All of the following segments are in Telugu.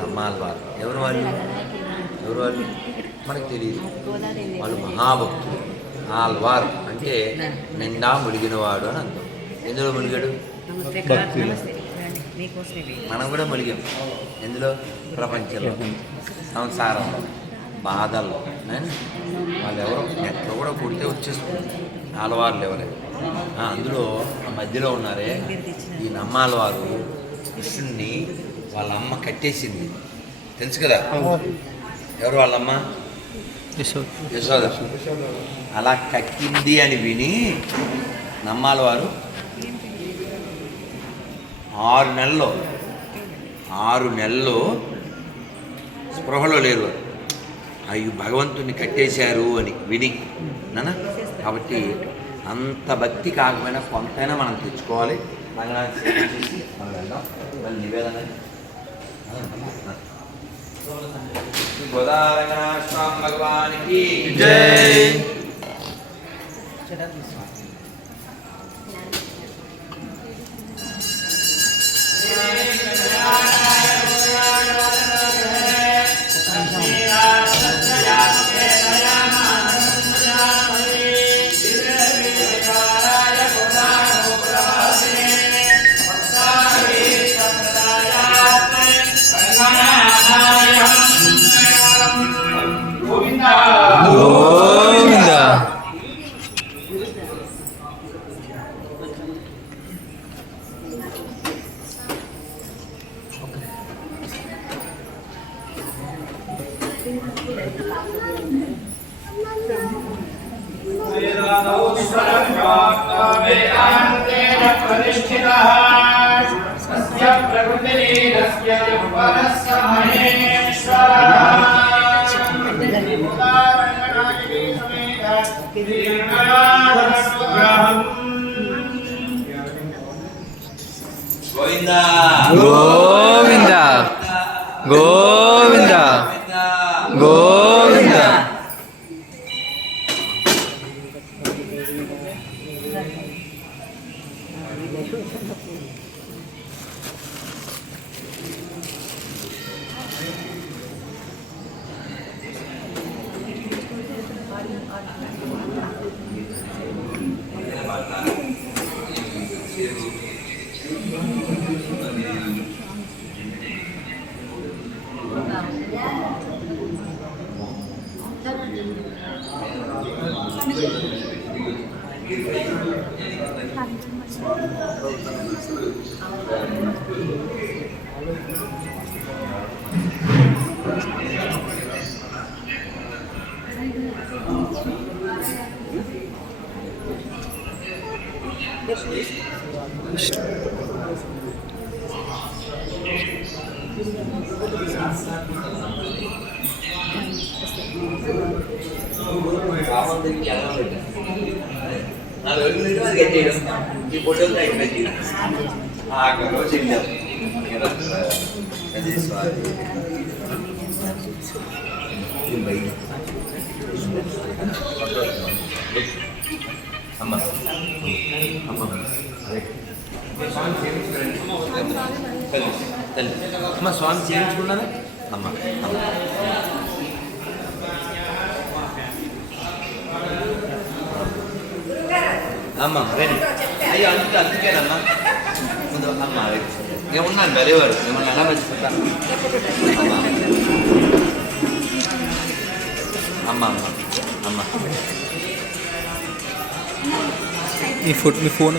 నమ్మాల్వారు ఎవరు వాళ్ళు మనకు తెలియదు. వాళ్ళు మహాభక్తులు. ఆల్వార్ అంటే నిండా ములిగినవాడు అని అర్థం. ఎందులో ములిగాడు? మనం కూడా ములిగాం. ఎందులో? ప్రపంచంలో, సంసారంలో, బాధల్లో. వాళ్ళు ఎవరో ఎక్కడ కూడా కొడితే వచ్చేస్తుంది. ఆలవార్లు ఎవరే అందులో మధ్యలో ఉన్నారే ఈ నమ్మాలవారు. కృష్ణుణ్ణి వాళ్ళ అమ్మ కట్టేసింది, తెలుసు కదా. ఎవరు వాళ్ళమ్మ? యశోద. అలా కట్టింది అని విని నమ్మాలవారు 6 నెలల్లో స్పృహలో లేరు. అయ్యో భగవంతుని కట్టేశారు అని విని నాన్న. కాబట్టి అంత భక్తి కాకపోయినా కొంతైనా మనం తెచ్చుకోవాలి. రంగనాథ్ చేసి మనం వెళ్దాం. మళ్ళీ నివేదన గోదారంగనాథ స్వామి భగవానికి జై. గోవిందా గోవిందా గోవిందా గోవిందా. అమ్మ స్వామి చేయించుకున్నారా? అమ్మ అమ్మ రండి. అయ్యో అందుకేనమ్మా అమ్మ ఏమున్నాను బలేవారు మిమ్మల్ని ఎలా మర్చిపోతాను. అమ్మ అమ్మ అమ్మ మీ ఫోన్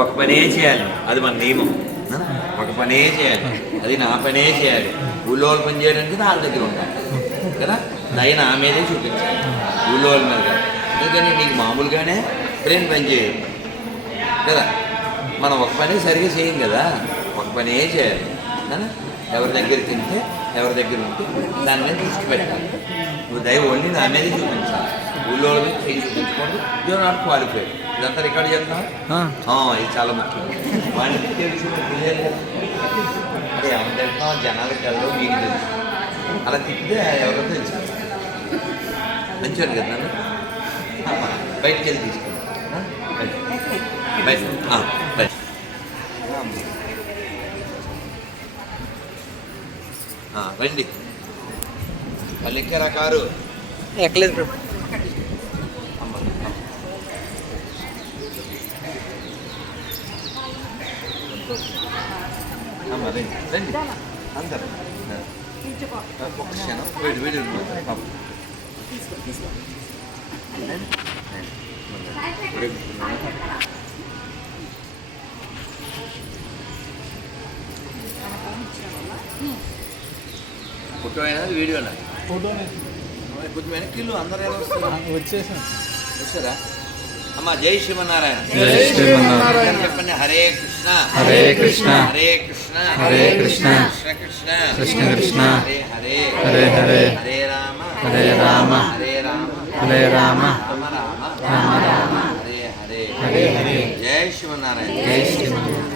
ఒక పనే చేయాలి, అది మన నియమం. ఒక పనే చేయాలి, అది నా పనే చేయాలి. ఊళ్ళో వాళ్ళు పని చేయడానికి నా దగ్గర ఉంటాను కదా, దయ నా మీదే చూపించాలి, ఊళ్ళో వాళ్ళ మీద కదా. ఎందుకని నీకు మామూలుగానే బ్రెయిన్ పని చేయదు కదా. మనం ఒక పని సరిగ్గా చేయం కదా, ఒక పనే చేయాలి. ఎవరి దగ్గర తింటే ఎవరి దగ్గర ఉంటే దాని మీద దృష్టి పెట్టాలి. నువ్వు దయ ఓన్లీ నా మీదే చూపించాలి, ఊళ్ళో మీద చేయి చూపించకూడదు. యూ నాట్ క్వాలిఫైడ్, ఇదంతా రికార్డ్ చేస్తాం. ఇది చాలా ముఖ్యం. వాడికి తెలియదు అదే అందరితో జనాలకు వెళ్ళదు మీకు తెలుసు. అలా తిప్పితే ఎవరో తెలుసు. మంచివాడు కదా నన్ను బయటికి వెళ్ళి తీసుకుంటాం. బయట బయట రండి. వాళ్ళు ఎక్కారా కారు? ఎక్కలేదు ప్రభు. రండి రండి అందరు ఒక్క క్షణం వేడి వేడి ఫోటో అయినా వీడియోనా? ఫోటోనే. కొంచెం వెనక్కిళ్ళు అందరూ ఎలా వస్తారు? వచ్చేసాను. వచ్చారా? అమ్మ జై శ్రీమన్నారాయణ. జై శ్రీమన్నారాయణ. చెప్పండి. హరే కృష్ణ హరే కృష్ణ హరే కృష్ణ హరే కృష్ణ కృష్ణ కృష్ణ కృష్ణ కృష్ణ హరే హరే హరే హరే హరే రామ హరే రామ హరే రామ హరే రామ రామ రామ రామ రామ హరే హరే హరే హరే. జై శ్రీమన్నారాయణ. జై శ్రీమన్నారాయణ.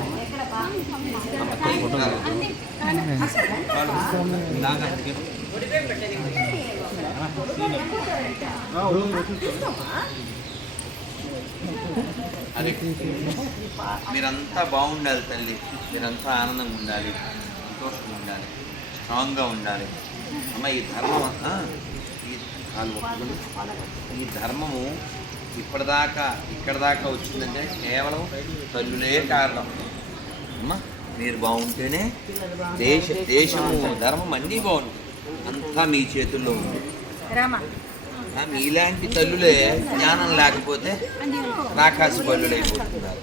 అరే మీరంతా బాగుండాలి తల్లి. మీరంతా ఆనందంగా ఉండాలి, సంతోషంగా ఉండాలి, స్ట్రాంగ్గా ఉండాలి. అమ్మ ఈ ధర్మం ఈ ధర్మము ఇప్పటిదాకా ఇక్కడ దాకా వచ్చిందంటే కేవలం తల్లులే కారణం. అమ్మ మీరు బాగుంటేనే దేశము ధర్మం అన్నీ బాగుంటుంది. అంతా మీ చేతుల్లో ఉంది. మీలాంటి తల్లులే జ్ఞానం లేకపోతే రాకాసి పల్లులు అయిపోతున్నారు.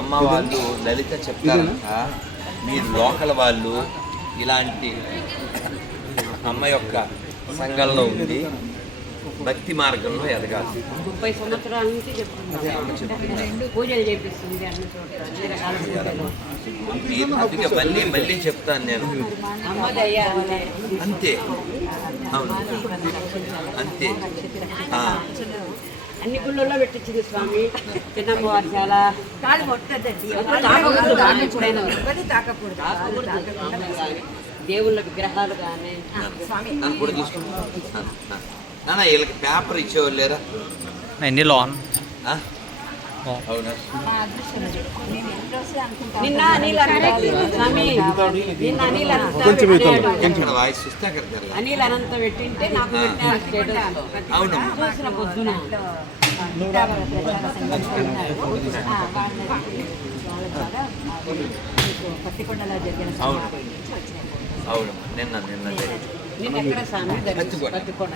అమ్మ వాళ్ళు లలిత చెప్తారంట, మీరు లోకల్ వాళ్ళు ఇలాంటి అమ్మ యొక్క సంఘంలో ఉంది భక్తి మార్గంలో ఎదగాలి. 30 సంవత్సరాల నుంచి చెప్తుంది. పూజలు చేపిస్తుంది అన్ని చోట్ల అన్ని రకాల పూజలు. అందుకే మళ్ళీ మళ్ళీ చెప్తాను నేను. అంతే అవును అంతే. అన్ని గుళ్ళల్లో పెట్టించింది స్వామి. చిన్నమ్మవారు చాలా దేవుళ్ళ విగ్రహాలు కానీ నన్ను కూడా చూసుకుంటాను. నాన్న వీళ్ళకి పేపర్ ఇచ్చేవాళ్ళు లేరా? అన్ని లోన్. అవునా? నిన్న అనిల్ వాయిస్ చూస్తే అక్కడ అనిల్ అనంత పెట్టింటే నాకు అవును చూసిన పొద్దున అవును అవును నిన్న నిన్న నిన్న ఎక్కడ స్వామి పత్తికొండ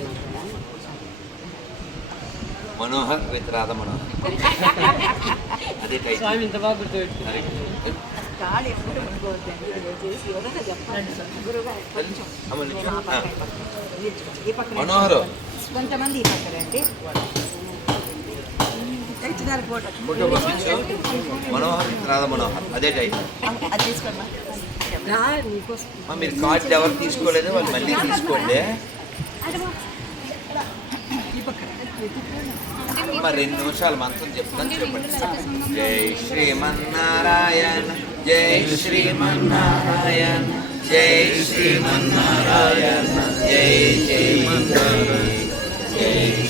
మనోహర్ విత్ రాధ మనోహర్. అదే స్వామి ఇంత బాగా గుర్తుపెట్టుకున్నారు. మనోహర్ కొంతమంది ఫోటో పంపించు. మనోహర్ విత్ రాధ మనోహర్ అదే టైటిల్. మీరు కార్డు ఎవరు తీసుకోలేదో వాళ్ళు మళ్ళీ తీసుకోండి. మరి 2 నిమిషాలు మంత్రం చెప్తాను, చెప్పండి. జై శ్రీమన్నారాయణ జై శ్రీమన్నారాయణ జై శ్రీమన్నారాయణ జై జై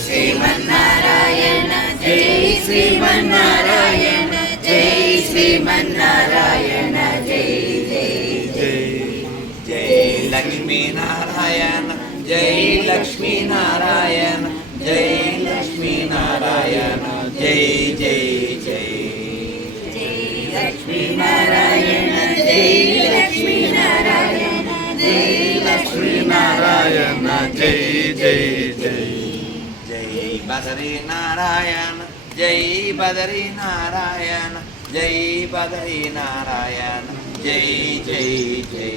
శ్రీమన్నారాయణ జై శ్రీమన్నారాయణ జై శ్రీమన్నారాయణ జై జై జై లక్ష్మీనారాయణ జై లక్ష్మీనారాయణ జై లక్ష్మీనారాయణ జై జై జై జై లక్ష్మీనారాయణ జై లక్ష్మీనారాయణ జై లక్ష్మీనారాయణ జై జై జై జై బదరీ నారాయణ జై బదరీ నారాయణ జై బదరీ నారాయణ జై జై జై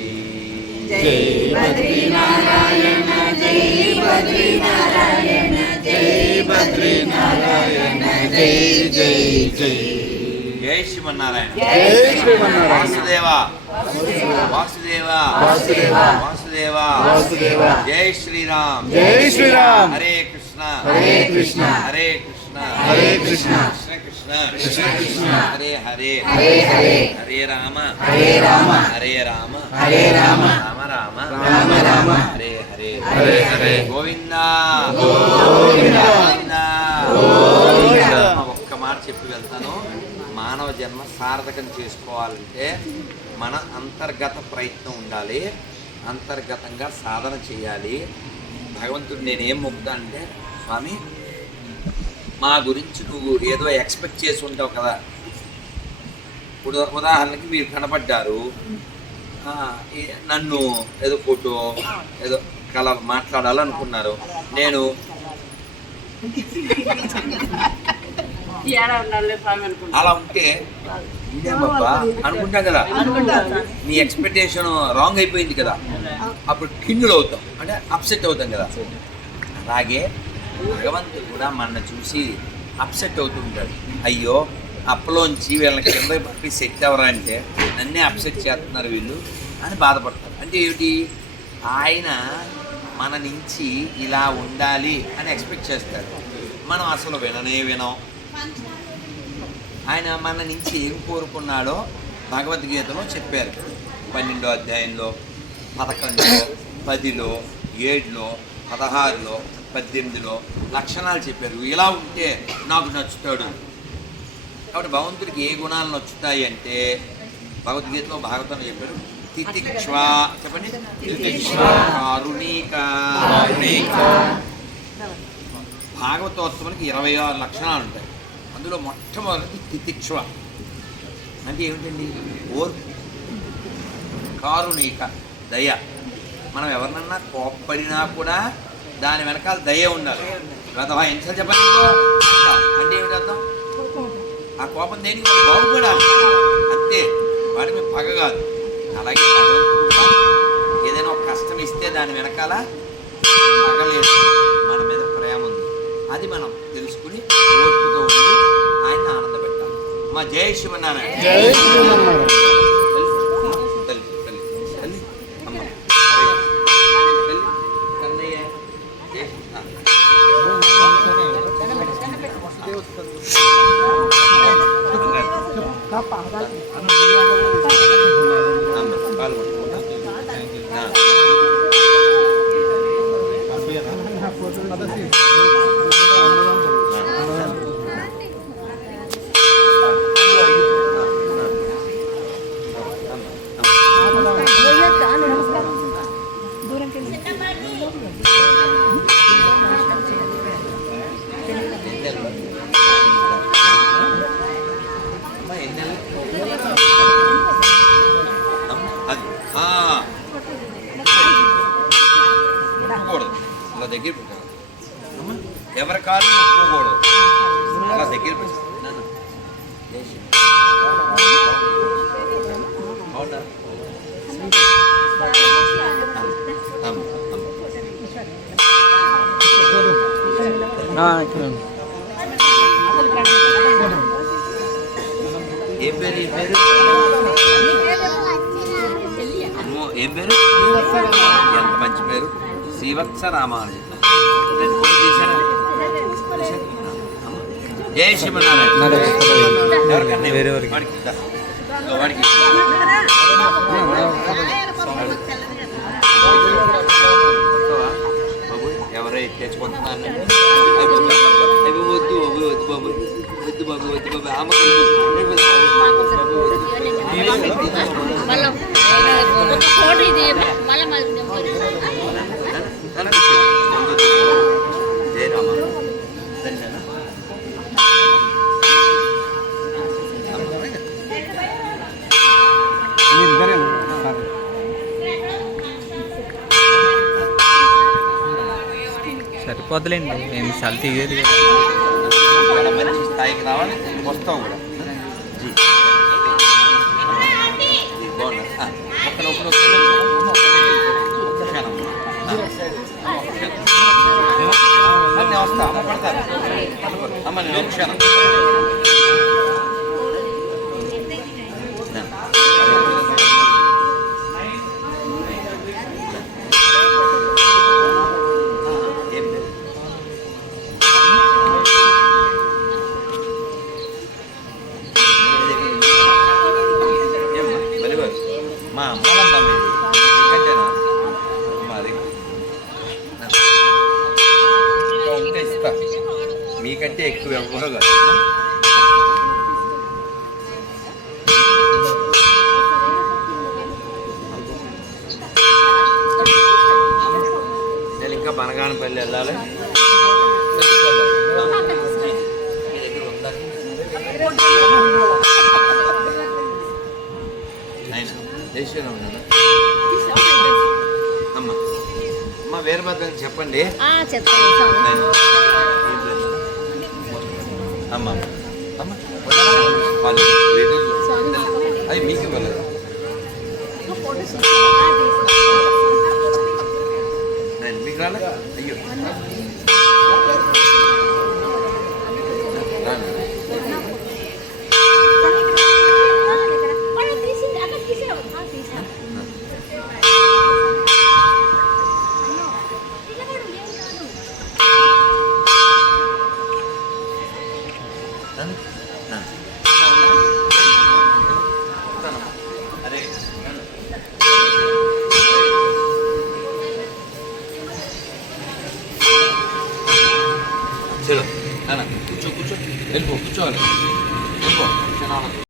జై బదరీ నారాయణ జై బదరీ నారాయణ జై బద్రీనారాయణ జై జై జై. జై శ్రీమన్నారాయణ. జై శ్రీమన్నారాయణ. వాసుదేవ వాసుదేవ వాసుదేవ వాసుదేవ వాసుదేవ. జై శ్రీరామ్. జై శ్రీరామ్. హరే కృష్ణ హరే కృష్ణ హరే కృష్ణ హరే కృష్ణ కృష్ణ కృష్ణ కృష్ణ కృష్ణ హరే హరే హరే హరే హరే రామ హరే రామ హరే రామ హరే రామ రామ రామ రామ రామ హరే హరే హరే హరే. గోవింద గోవింద గోవింద. గోవింద. ఒక్క మాట చెప్పి వెళ్తాను. మానవ జన్మ సార్థకం చేసుకోవాలంటే మన అంతర్గత ప్రయత్నం ఉండాలి, అంతర్గతంగా సాధన చేయాలి. భగవంతుడు నేనేం మొక్కుతా అంటే, స్వామి మా గురించి నువ్వు ఏదో ఎక్స్పెక్ట్ చేసి ఉంటావు కదా. ఇప్పుడు ఉదాహరణకి మీరు కనపడ్డారు, నన్ను ఏదో ఫోటో ఏదో మాట్లాడాలనుకున్నారు. నేను అలా ఉంటే ఇదేమబ్బా అనుకుంటా కదా, నీ ఎక్స్పెక్టేషన్ రాంగ్ అయిపోయింది కదా, అప్పుడు కిన్నులు అవుతాం, అంటే అప్సెట్ అవుతాం కదా. అలాగే భగవంతుడు కూడా మన చూసి అప్సెట్ అవుతూ ఉంటాడు. అయ్యో అప్పలోంచి వీళ్ళకి కింద పట్టి సెట్ అవ్వరా అంటే నన్నే అప్సెట్ చేస్తున్నారు వీళ్ళు అని బాధపడతారు. అంటే ఏమిటి, ఆయన మన నుంచి ఇలా ఉండాలి అని ఎక్స్పెక్ట్ చేస్తారు. మనం అసలు వినం. ఆయన మన నుంచి ఏం కోరుకున్నాడో భగవద్గీతలో చెప్పారు. 12వ అధ్యాయంలో 11లో 10లో 7లో 16లో 18లో లక్షణాలు చెప్పారు. ఇలా ఉంటే నాకు నచ్చుతాడు. కాబట్టి భగవంతుడికి ఏ గుణాలు నచ్చుతాయి అంటే భగవద్గీతలో భాగవతంలో చెప్పారు. తితిక్ష్వ చెప్పండి. కారుణిక. భాగవతోత్తములకి 26 లక్షణాలు ఉంటాయి. అందులో మొట్టమొదటి తితిక్ష్వ అంటే ఏమిటండి, ఓర్పు. కారుణిక దయ. మనం ఎవరినన్నా కోప్పడినా కూడా దాని వెనకాల దయ ఉండాలి. గత ఎన్నిసార్లు చెప్పండి అంటే ఏమిటి అర్థం, ఆ కోపం దేనికి బాగుపడాలి అంతే, వాడి మీద పగ కాదు. అలాగే భగవంతుడు కూడా ఏదైనా ఒక కష్టం ఇస్తే దాని వెనకాల పగలేదు, మన మీద ప్రేమ ఉంది. అది మనం తెలుసుకుని ఓర్పుతో ఉండి ఆయన ఆనందపెట్టాలి. మా జై శివనారాయణ. జై శ్రీమన్నారాయణ. తల్లి తల్లి తల్లి అమ్మ తల్లి కన్నయ్య జై కాలు పట్టుకుంటా. అలా దగ్గర పెట్టాలి. ఎవరి కాళ్ళు ముట్టుకోకూడదు, అలా దగ్గర పెట్టాలి. అవునా ఏం పేరు, ఈ పేరు అమ్మో ఏం పేరు, ఎంత మంచి పేరు, శ్రీవత్స రామానుజ. జై శ్రీమన్నారాయణ. ఎవరికన్నా వాడికి వాడికి బాబు ఎవరై తెచ్చుకుంటున్నాను. వద్దు బాబు వద్దు బాబు వద్దు బాబు వద్దు బాబు ఆమెకు జై రామ. సరిపోతులేండి, ఎన్నిసార్లు తీయదు. మంచి స్థాయికి రావాలి, వస్తాం కూడా. జీ బాగున్నా వస్తా అమ్మ పడతా. ఆయన జయశ్రీరామ్ నాన్న. అమ్మ అమ్మ వీరభద్రం చెప్పండి. చెప్తాను స్వామి. నాయన. అమ్మ అమ్మ వాళ్ళు అది మీకు ఇవ్వలేదు. నాయన మీకు రాలే అయ్యో